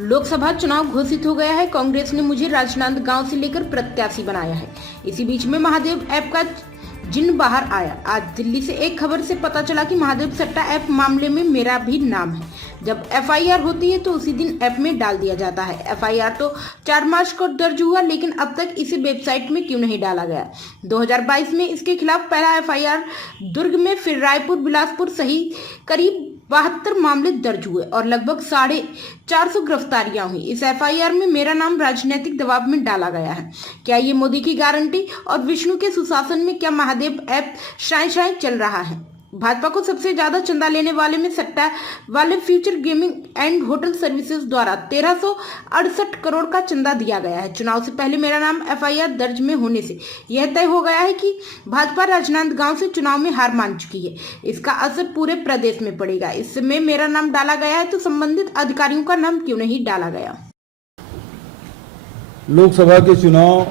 लोकसभा चुनाव घोषित हो गया है। कांग्रेस ने मुझे राजनांदगांव से लेकर प्रत्याशी बनाया है। इसी बीच में महादेव ऐप का जिन्न बाहर आया। आज दिल्ली से एक खबर से पता चला कि महादेव सट्टा ऐप मामले में मेरा भी नाम है। जब एफआईआर होती है तो उसी दिन ऐप में डाल दिया जाता है। एफआईआर तो 4 मार्च को दर्ज हुआ, लेकिन अब तक इसे वेबसाइट में क्यों नहीं डाला गया। 2022 में इसके खिलाफ पहला एफआईआर दुर्ग में, फिर रायपुर, बिलासपुर सहित करीब 72 मामले दर्ज हुए और लगभग 450 गिरफ्तारियां हुई। इस एफआईआर में मेरा नाम राजनीतिक दबाव में डाला गया है। क्या ये मोदी की गारंटी और विष्णु के सुशासन में क्या महादेव ऐप शाय चल रहा है। भाजपा को सबसे ज्यादा चंदा लेने वाले में सट्टा वाले future gaming and hotel services द्वारा 1368 करोड़ का चंदा दिया गया है। चुनाव से पहले मेरा नाम एफआईआर दर्ज में होने से यह तय हो गया है कि भाजपा राजनांदगांव से चुनाव में हार मान चुकी है। इसका असर पूरे प्रदेश में पड़ेगा। इसमें मेरा नाम डाला गया है तो संबंधित अधिकारियों का नाम क्यों नहीं डाला गया। लोकसभा के चुनाव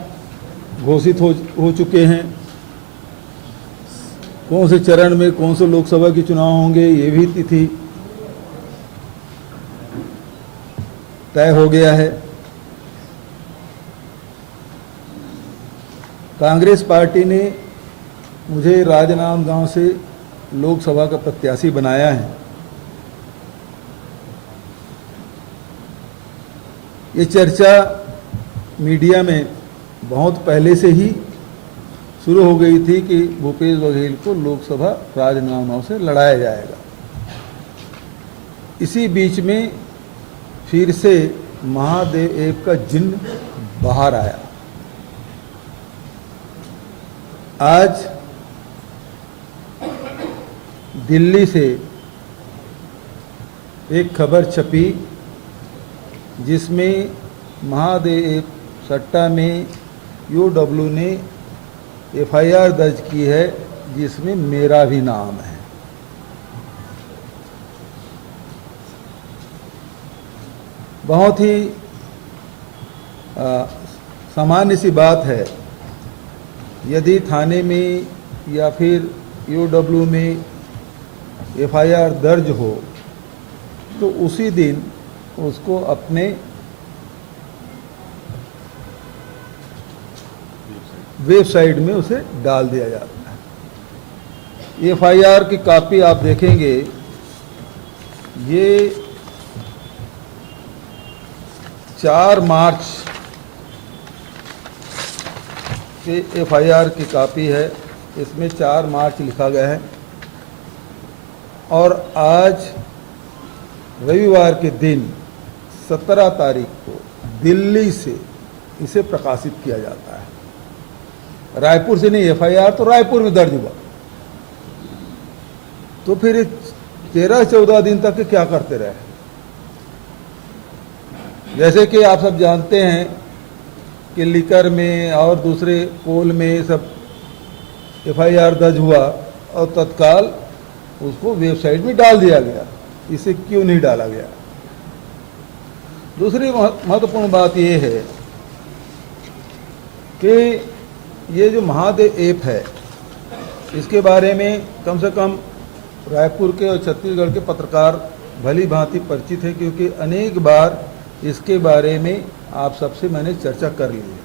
घोषित हो चुके हैं। कौन से चरण में कौन से लोकसभा के चुनाव होंगे ये भी तिथि तय हो गया है। कांग्रेस पार्टी ने मुझे राजनांदगांव से लोकसभा का प्रत्याशी बनाया है। ये चर्चा मीडिया में बहुत पहले से ही शुरू हो गई थी कि भूपेश बघेल को लोकसभा राजनांदगांव से लड़ाया जाएगा। इसी बीच में फिर से महादेव ऐप का जिन्न बाहर आया। आज दिल्ली से एक खबर छपी जिसमें महादेव ऐप सट्टा में यूडब्ल्यू ने एफआईआर दर्ज की है जिसमें मेरा भी नाम है। बहुत ही सामान्य सी बात है, यदि थाने में या फिर यूडब्ल्यू में एफआईआर दर्ज हो तो उसी दिन उसको अपने वेबसाइट में उसे डाल दिया जाता है। एफआईआर की कॉपी आप देखेंगे, ये 4 मार्च के एफआईआर की कॉपी है। इसमें 4 मार्च लिखा गया है और आज रविवार के दिन 17 तारीख को दिल्ली से इसे प्रकाशित किया जाता है। रायपुर से नहीं, एफआईआर तो रायपुर में दर्ज हुआ। तो फिर 13-14 दिन तक क्या करते रहे। जैसे कि आप सब जानते हैं कि लीकर में और दूसरे कोल में सब एफआईआर दर्ज हुआ और तत्काल उसको वेबसाइट में डाल दिया गया। इसे क्यों नहीं डाला गया। दूसरी महत्वपूर्ण बात यह है कि ये जो महादेव ऐप है, इसके बारे में कम से कम रायपुर के और छत्तीसगढ़ के पत्रकार भली भांति परिचित हैं, क्योंकि अनेक बार इसके बारे में आप सबसे मैंने चर्चा कर ली है।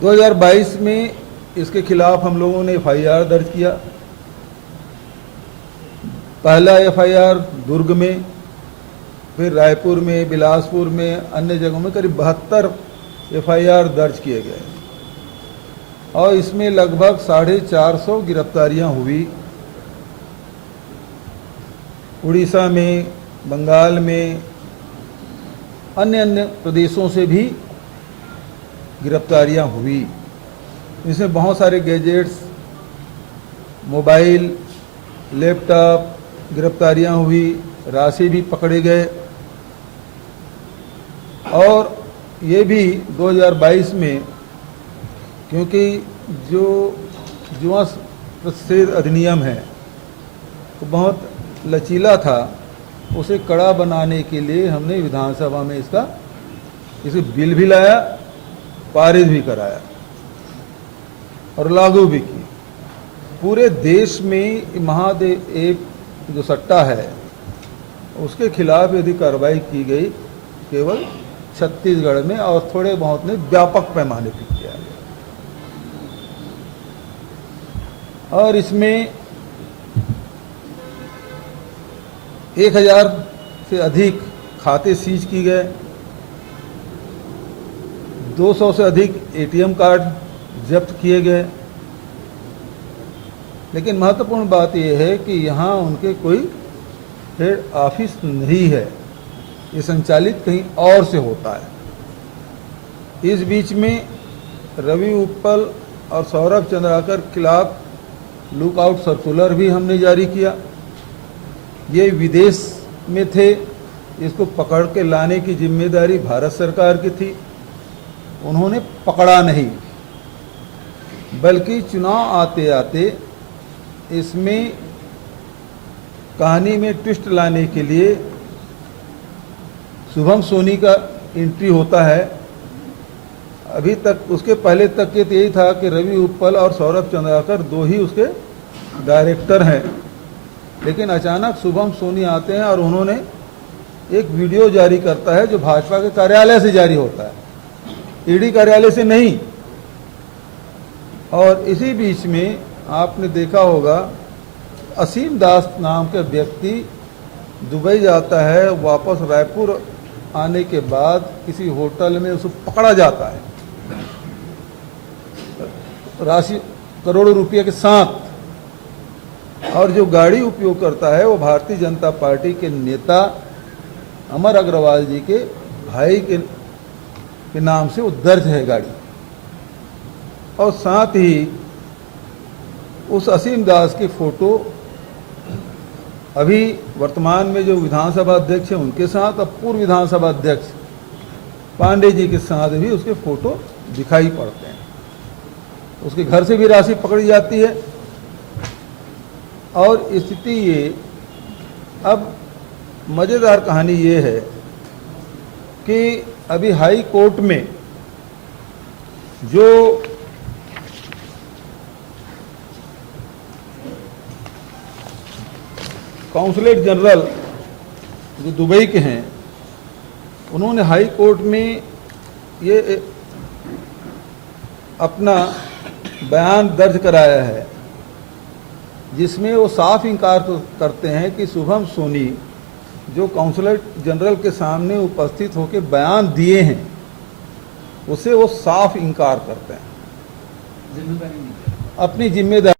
2022 में इसके खिलाफ हम लोगों ने एफआईआर दर्ज किया। पहला एफआईआर दुर्ग में, फिर रायपुर में, बिलासपुर में, अन्य जगहों में करीब 72 एफआईआर दर्ज किए गए और इसमें लगभग 450 गिरफ्तारियां हुई। उड़ीसा में, बंगाल में, अन्य प्रदेशों से भी गिरफ्तारियां हुई। इसमें बहुत सारे गैजेट्स, मोबाइल, लैपटॉप गिरफ्तारियां हुई, राशि भी पकड़े गए। और ये भी 2022 में, क्योंकि जो जुआ प्रतिषेध अधिनियम है तो बहुत लचीला था, उसे कड़ा बनाने के लिए हमने विधानसभा में इसे बिल भी लाया, पारित भी कराया और लागू भी की। पूरे देश में महादेव ऐप जो सट्टा है उसके खिलाफ यदि कार्रवाई की गई केवल छत्तीसगढ़ में और थोड़े बहुत ने व्यापक पैमाने पर किया गया। और इसमें 1000 से अधिक खाते सीज किए गए, 200 से अधिक एटीएम कार्ड जब्त किए गए। लेकिन महत्वपूर्ण बात यह है कि यहाँ उनके कोई हेड ऑफिस नहीं है, ये संचालित कहीं और से होता है। इस बीच में रवि उप्पल और सौरभ चंद्राकर के खिलाफ लुकआउट सर्कुलर भी हमने जारी किया। ये विदेश में थे, इसको पकड़ के लाने की जिम्मेदारी भारत सरकार की थी, उन्होंने पकड़ा नहीं, बल्कि चुनाव आते आते इसमें कहानी में ट्विस्ट लाने के लिए शुभम सोनी का एंट्री होता है। अभी तक उसके पहले तक ये यही था कि रवि उप्पल और सौरभ चंद्राकर दो ही उसके डायरेक्टर हैं, लेकिन अचानक शुभम सोनी आते हैं और उन्होंने एक वीडियो जारी करता है जो भाजपा के कार्यालय से जारी होता है, ईडी कार्यालय से नहीं। और इसी बीच में आपने देखा होगा असीम दास नाम के व्यक्ति दुबई जाता है, वापस रायपुर आने के बाद किसी होटल में उसको पकड़ा जाता है राशि करोड़ों रुपये के साथ, और जो गाड़ी उपयोग करता है वो भारतीय जनता पार्टी के नेता अमर अग्रवाल जी के भाई के नाम से वो दर्ज है गाड़ी। और साथ ही उस असीम दास की फोटो अभी वर्तमान में जो विधानसभा अध्यक्ष हैं उनके साथ, अब पूर्व विधानसभा अध्यक्ष पांडे जी के साथ भी उसके फोटो दिखाई पड़ते हैं। उसके घर से भी राशि पकड़ी जाती है। और स्थिति ये, अब मज़ेदार कहानी ये है कि अभी हाई कोर्ट में जो काउंसलेट जनरल जो दुबई के हैं, उन्होंने हाई कोर्ट में ये अपना बयान दर्ज कराया है, जिसमें वो साफ इनकार करते हैं कि शुभम सोनी जो काउंसलेट जनरल के सामने उपस्थित होकर बयान दिए हैं उसे वो साफ इनकार करते हैं, अपनी जिम्मेदारी